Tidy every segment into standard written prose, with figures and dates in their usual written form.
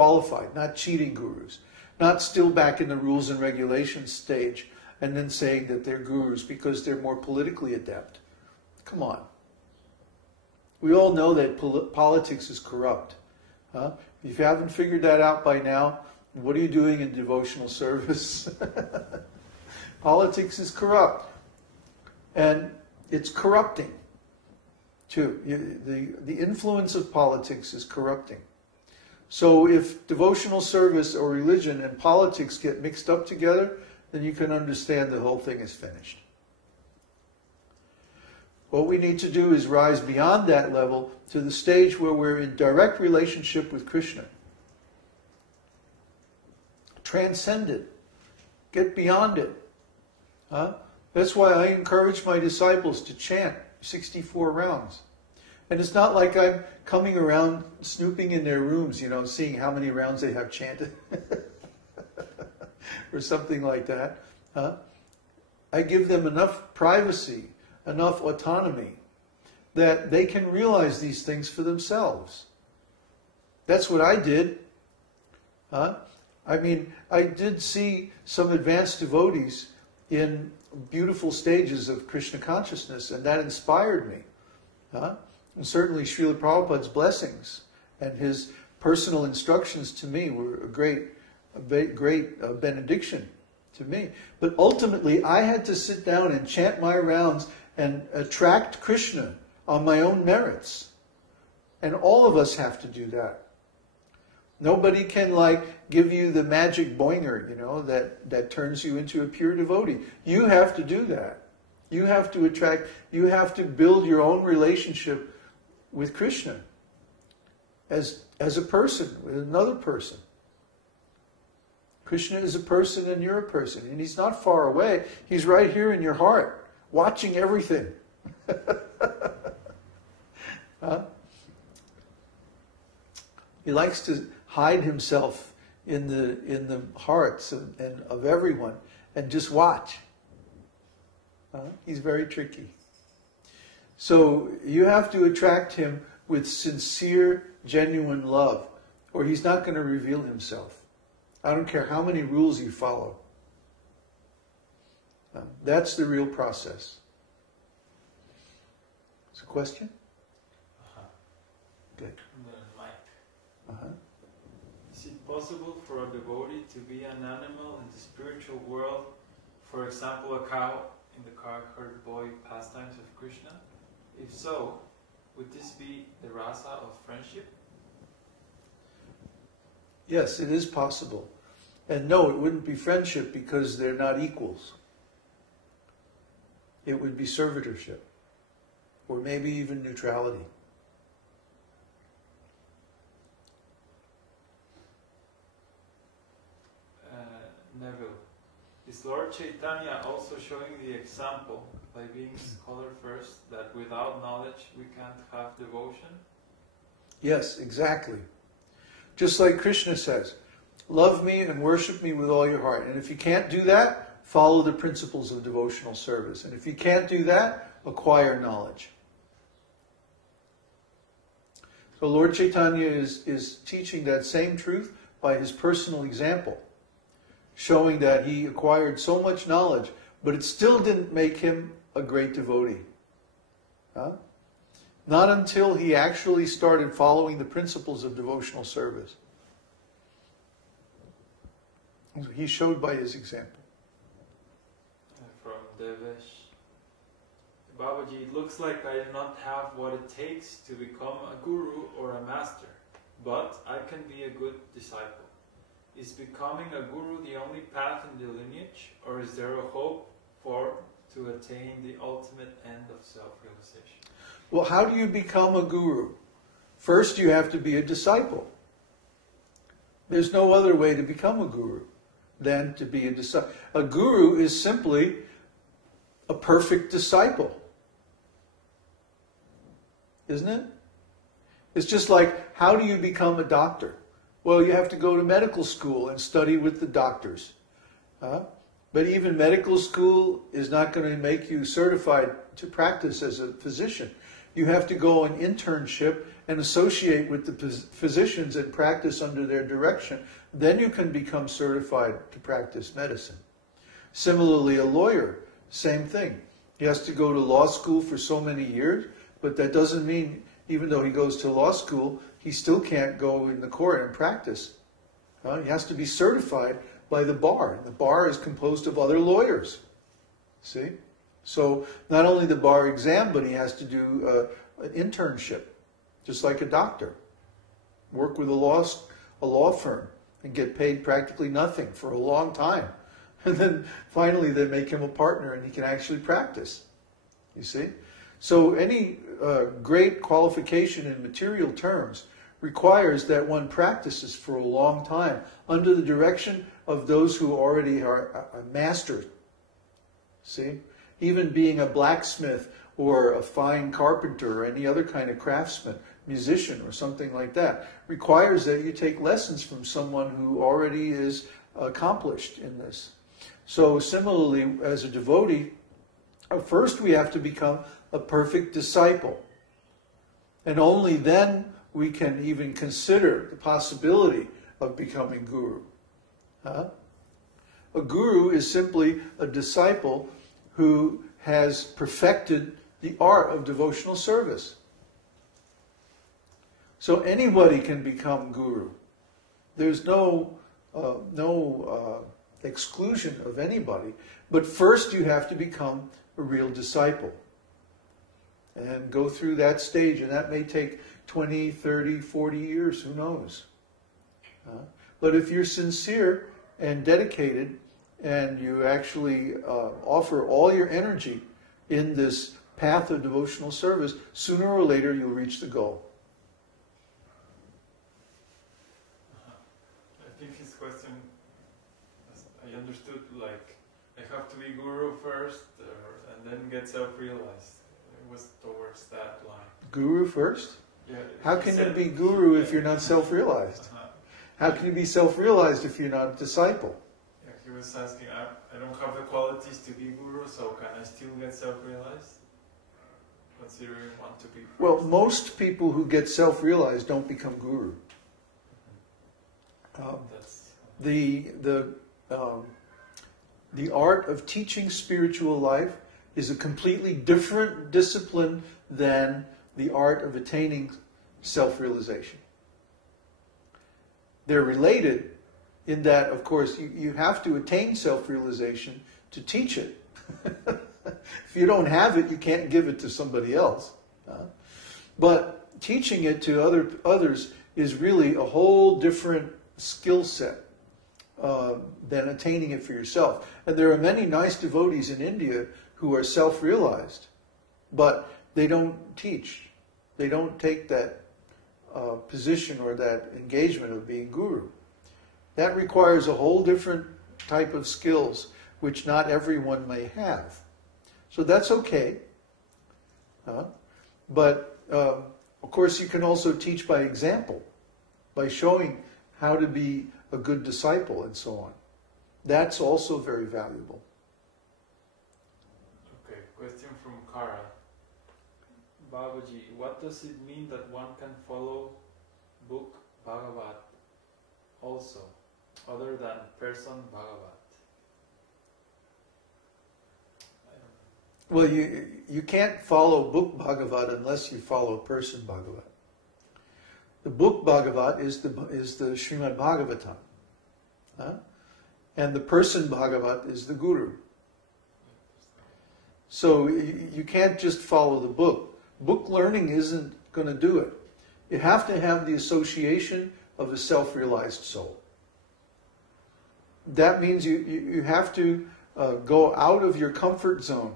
qualified, not cheating gurus, not still back in the rules and regulations stage and then saying that they're gurus because they're more politically adept. Come on. We all know that politics is corrupt. Huh? If you haven't figured that out by now, what are you doing in devotional service? Politics is corrupt. And it's corrupting, too. The influence of politics is corrupting. So if devotional service or religion and politics get mixed up together, then you can understand the whole thing is finished. What we need to do is rise beyond that level to the stage where we're in direct relationship with Krishna. Transcend it. Get beyond it. Huh? That's why I encourage my disciples to chant 64 rounds. And it's not like I'm coming around snooping in their rooms, seeing how many rounds they have chanted. Or something like that. Huh? I give them enough privacy, enough autonomy, that they can realize these things for themselves. That's what I did. Huh? I mean, I did see some advanced devotees in beautiful stages of Krishna consciousness, and that inspired me. Huh? And certainly Śrīla Prabhupada's blessings and his personal instructions to me were a great benediction to me. But ultimately, I had to sit down and chant my rounds and attract Krishna on my own merits. And all of us have to do that. Nobody can give you the magic boinger, that turns you into a pure devotee. You have to do that. You have to attract, you have to build your own relationship with Krishna as a person, with another person. Krishna is a person and you're a person. And he's not far away. He's right here in your heart, watching everything. Huh? He likes to hide himself in the hearts of everyone and just watch. He's very tricky. So you have to attract him with sincere, genuine love, or he's not going to reveal himself. I don't care how many rules you follow. That's the real process. Is a question? Good. Is it possible for a devotee to be an animal in the spiritual world, for example, a cow in the Ṭhākur boy pastimes of Krishna? If so, would this be the rasa of friendship? Yes, it is possible. And no, it wouldn't be friendship because they're not equals. It would be servitorship, or maybe even neutrality. Neville, is Lord Caitanya also showing the example, by being scholar first, that without knowledge we can't have devotion? Yes, exactly. Just like Krishna says, love me and worship me with all your heart. And if you can't do that, follow the principles of devotional service. And if you can't do that, acquire knowledge. So Lord Caitanya is teaching that same truth by his personal example, showing that he acquired so much knowledge, but it still didn't make him a great devotee. Huh? Not until he actually started following the principles of devotional service. He showed by his example. From Devesh, Babaji, it looks like I do not have what it takes to become a guru or a master, but I can be a good disciple. Is becoming a guru the only path in the lineage, or is there a hope to attain the ultimate end of self-realization? Well, how do you become a guru? First, you have to be a disciple. There's no other way to become a guru than to be a disciple. A guru is simply a perfect disciple. Isn't it? It's just like, how do you become a doctor? Well, you have to go to medical school and study with the doctors. But even medical school is not going to make you certified to practice as a physician. You have to go on internship and associate with the physicians and practice under their direction, then you can become certified to practice medicine. Similarly, a lawyer, same thing. He has to go to law school for so many years, but that doesn't mean, even though he goes to law school, he still can't go in the court and practice. He has to be certified by the bar. The bar is composed of other lawyers. See? So not only the bar exam, but he has to do an internship, just like a doctor. Work with a law firm and get paid practically nothing for a long time. And then finally they make him a partner and he can actually practice. You see? So any great qualification in material terms requires that one practices for a long time under the direction of those who already are masters. See? Even being a blacksmith or a fine carpenter or any other kind of craftsman, musician or something like that, requires that you take lessons from someone who already is accomplished in this. So similarly, as a devotee, first we have to become a perfect disciple. And only then we can even consider the possibility of becoming guru. A guru is simply a disciple who has perfected the art of devotional service. So anybody can become guru. There's no exclusion of anybody. But first you have to become a real disciple and go through that stage. And that may take 20, 30, 40 years, who knows. But if you're sincere and dedicated and you actually offer all your energy in this path of devotional service, sooner or later you'll reach the goal. I think his question, I understood, like, I have to be guru first and then get self-realized. It was towards that line. Guru first? Yeah, how can you be guru if you're not self-realized? How can you be self-realized if you're not a disciple? Yeah, he was asking, I don't have the qualities to be guru, so can I still get self-realized? Considering want to be first. Well, most people who get self-realized don't become guru. The art of teaching spiritual life is a completely different discipline than the art of attaining self-realization. They're related in that, of course, you have to attain self-realization to teach it. If you don't have it, you can't give it to somebody else. But teaching it to others is really a whole different skill set than attaining it for yourself. And there are many nice devotees in India who are self-realized, but they don't teach. They don't take that position or that engagement of being guru. That requires a whole different type of skills which not everyone may have. So that's okay. But of course you can also teach by example, by showing how to be a good disciple and so on. That's also very valuable. Okay, question from Kara. Babaji, what does it mean that one can follow book Bhagavat also, other than person Bhagavat? Well, you can't follow book Bhagavat unless you follow person Bhagavat. The book Bhagavat is the Śrīmad Bhāgavatam. And the person Bhagavat is the Guru. So you can't just follow the book. Book learning isn't going to do it. You have to have the association of a self-realized soul. That means you have to go out of your comfort zone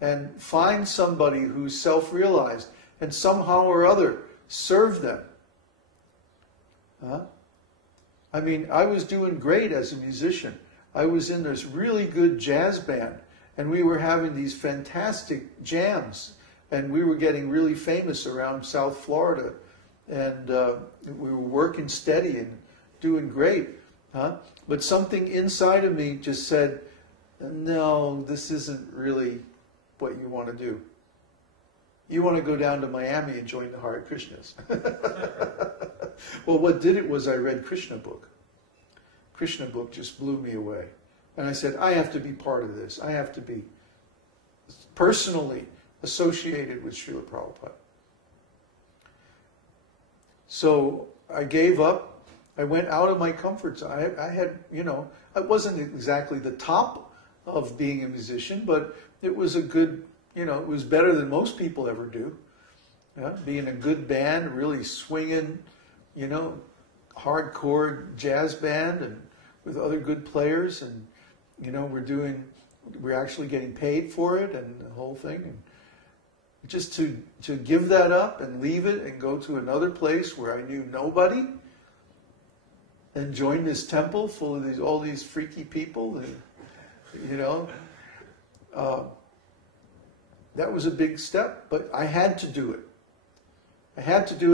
and find somebody who's self-realized and somehow or other serve them. I mean, I was doing great as a musician. I was in this really good jazz band, and we were having these fantastic jams, and we were getting really famous around South Florida, and we were working steady and doing great. But something inside of me just said, no, this isn't really what you want to do. You want to go down to Miami and join the Hare Krishnas. Well, what did it was I read Krishna book. Krishna book just blew me away. And I said, I have to be part of this. I have to be personally associated with Srila Prabhupada. So I gave up. I went out of my comfort zone. I had, I wasn't exactly the top of being a musician, but it was a good, it was better than most people ever do. Being a good band, really swinging, hardcore jazz band, and with other good players, and we're actually getting paid for it and the whole thing. And just to give that up and leave it and go to another place where I knew nobody, and join this temple full of all these freaky people, and, that was a big step, but I had to do it. I had to do it.